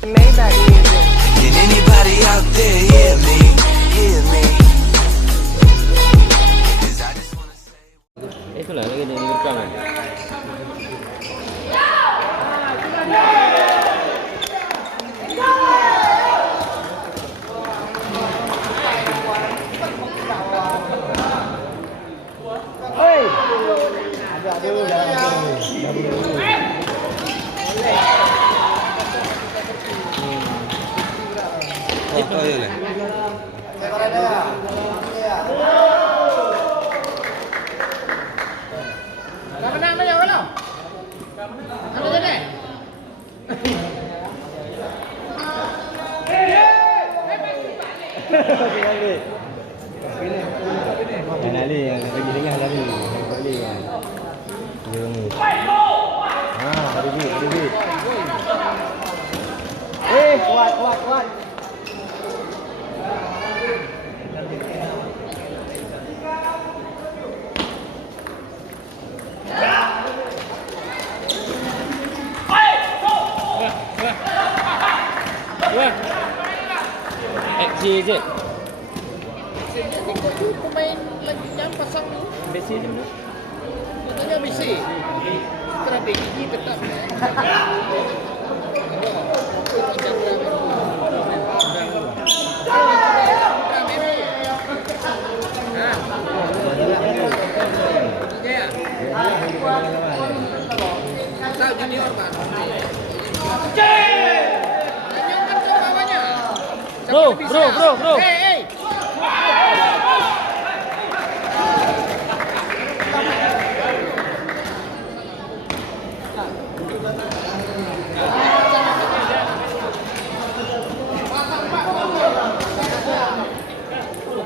Maybach music. Can anybody out there hear me? Hear me? 'Cause I just wanna say. Itulah lagi ni rekam kan. Foto je lah. Dah menang dah jauh lah. Apa jadi? Yang Ali yang pergi dengar tadi. Yang boleh kan. Dia ni. Ada duit. Kuat. Aksi je. Ikut tu pemain lagi yang pasang ni. Besi je benda. Katanya besi. Strategi tetap. Asal junior kan. Bro. Hey.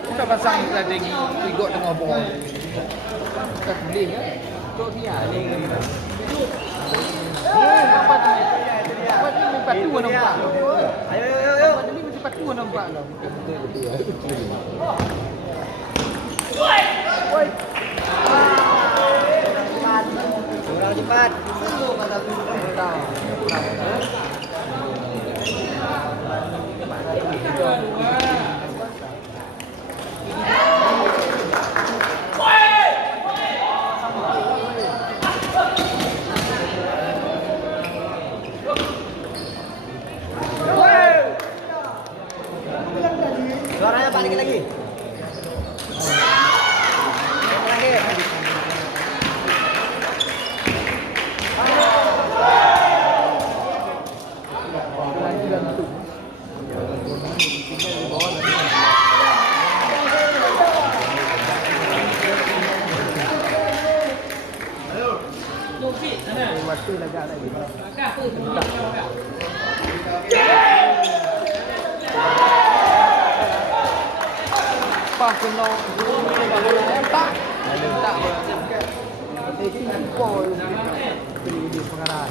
Kita pasang strategi ikut dengan bola. Kita beli kan? Tok ni ada yang ni. Apa ni? Apa ni sepatu nampak. Ayo. Apa ni sepatu nampak lah. Woi. Cepat. Suaranya Pak dikit lagi. Terakhir. Waktu lagak lagi. Pas kena tak tak. Ini pol di pengarah.